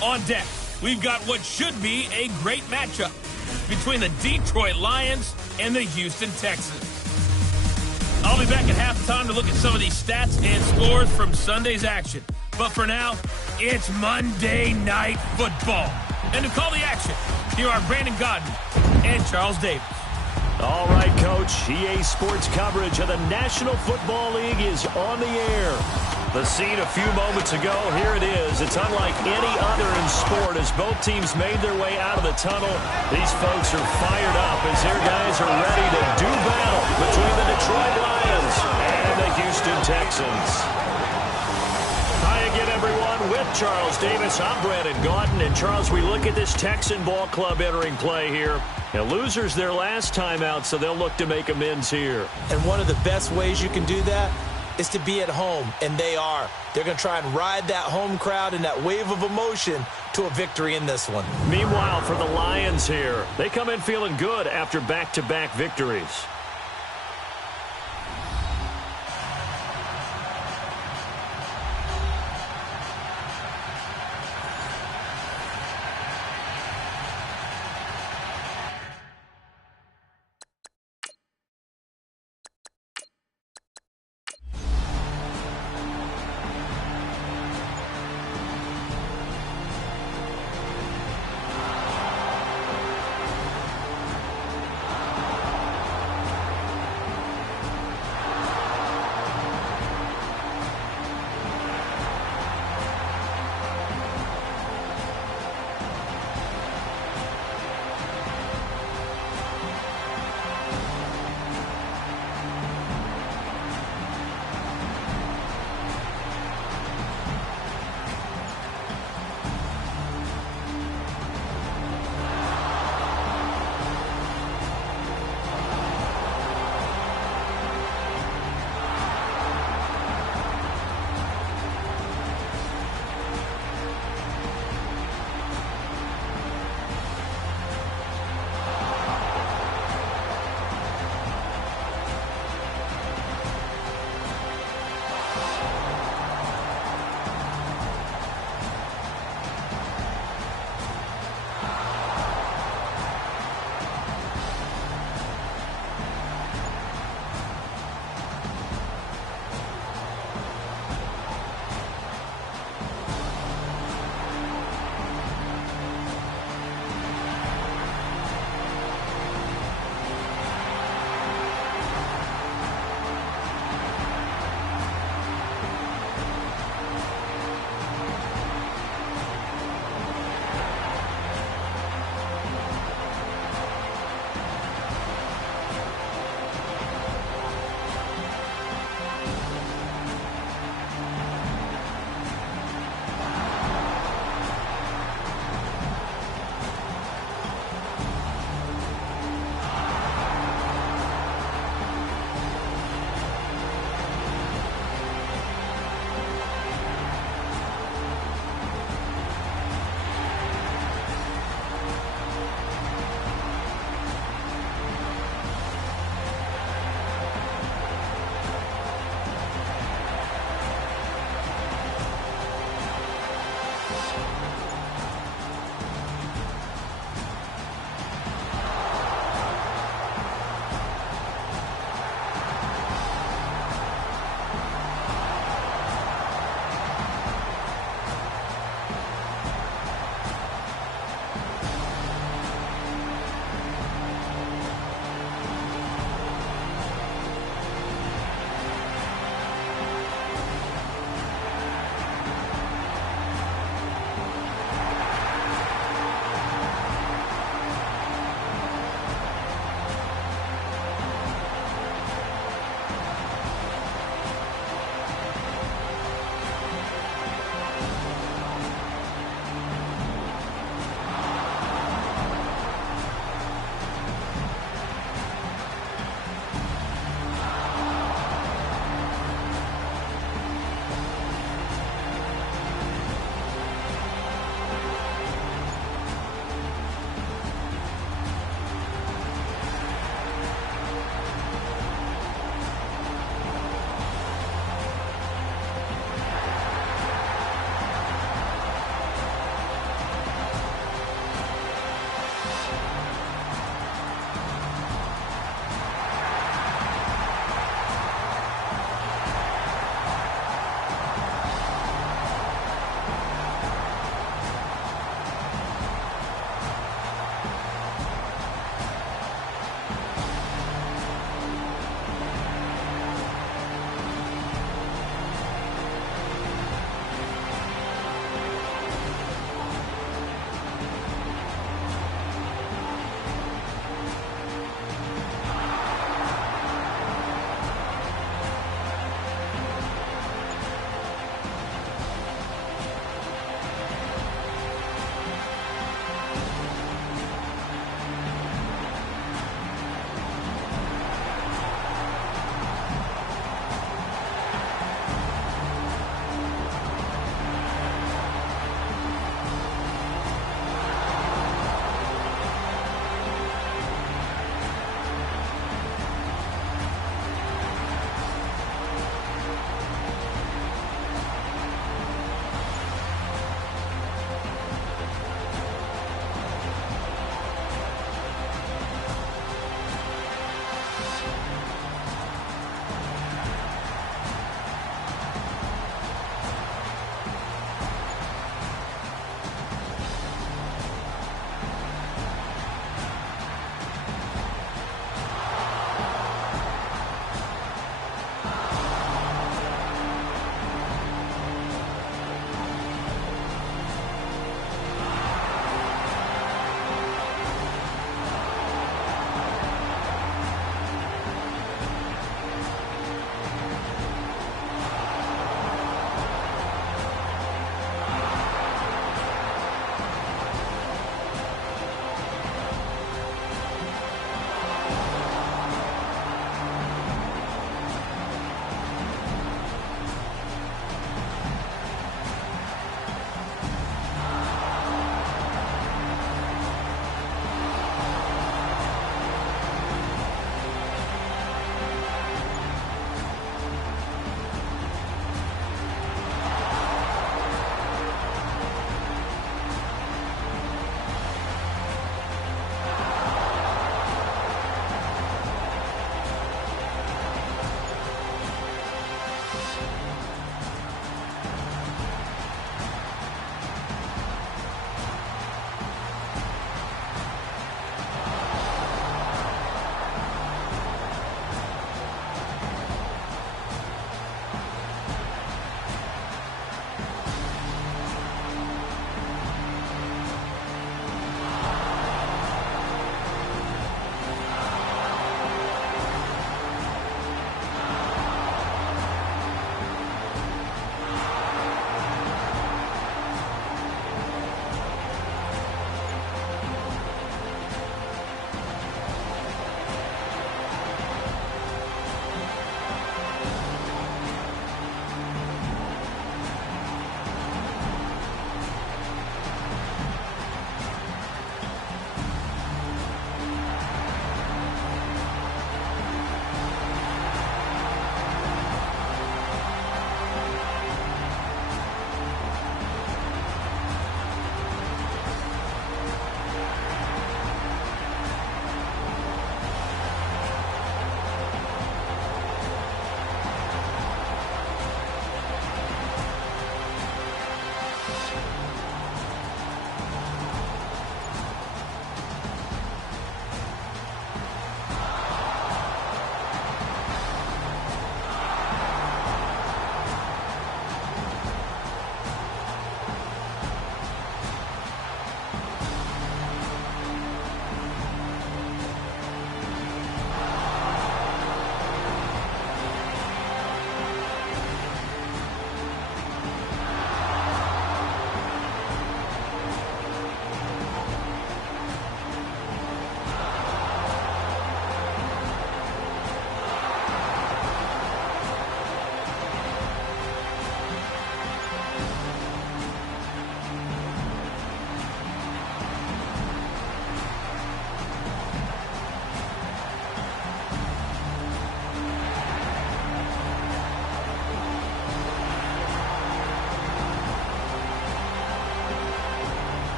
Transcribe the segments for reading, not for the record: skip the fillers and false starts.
On deck, we've got what should be a great matchup between the Detroit Lions and the Houston Texans. I'll be back at halftime to look at some of these stats and scores from Sunday's action. But for now, it's Monday Night Football. And to call the action, here are Brandon Godden and Charles Davis. All right, Coach. EA Sports coverage of the National Football League is on the air. The scene a few moments ago, here it is. It's unlike any other in sport as both teams made their way out of the tunnel. These folks are fired up as their guys are ready to do battle between the Detroit Lions and the Houston Texans. Hi again, everyone. With Charles Davis, I'm Brandon Gaudin. And, Charles, we look at this Texan ball club entering play here. Now, losers their last time out, so they'll look to make amends here. And one of the best ways you can do that is to be at home, and they are. They're going to try and ride that home crowd and that wave of emotion to a victory in this one. Meanwhile, for the Lions here, they come in feeling good after back-to-back victories.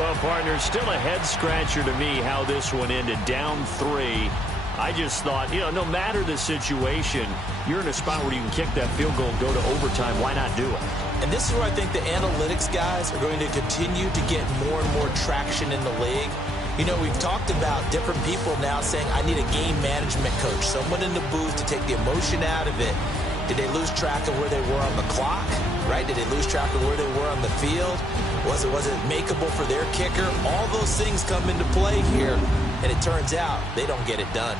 Well, partner, still a head-scratcher to me how this one ended, down 3. I just thought, no matter the situation, you're in a spot where you can kick that field goal and go to overtime. Why not do it? And this is where I think the analytics guys are going to continue to get more and more traction in the league. We've talked about different people now saying, I need a game management coach, someone in the booth to take the emotion out of it. Did they lose track of where they were on the clock, right? Did they lose track of where they were on the field? Was it makeable for their kicker? All those things come into play here, and it turns out they don't get it done.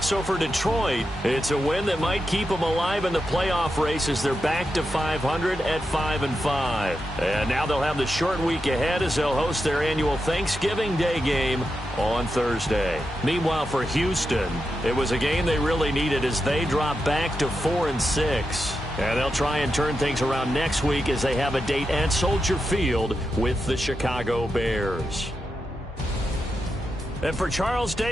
So for Detroit, it's a win that might keep them alive in the playoff race as they're back to 500 at 5-5. And now they'll have the short week ahead as they'll host their annual Thanksgiving Day game on Thursday. Meanwhile, for Houston, it was a game they really needed as they drop back to 4-6. And they'll try and turn things around next week as they have a date at Soldier Field with the Chicago Bears. And for Charles Davis,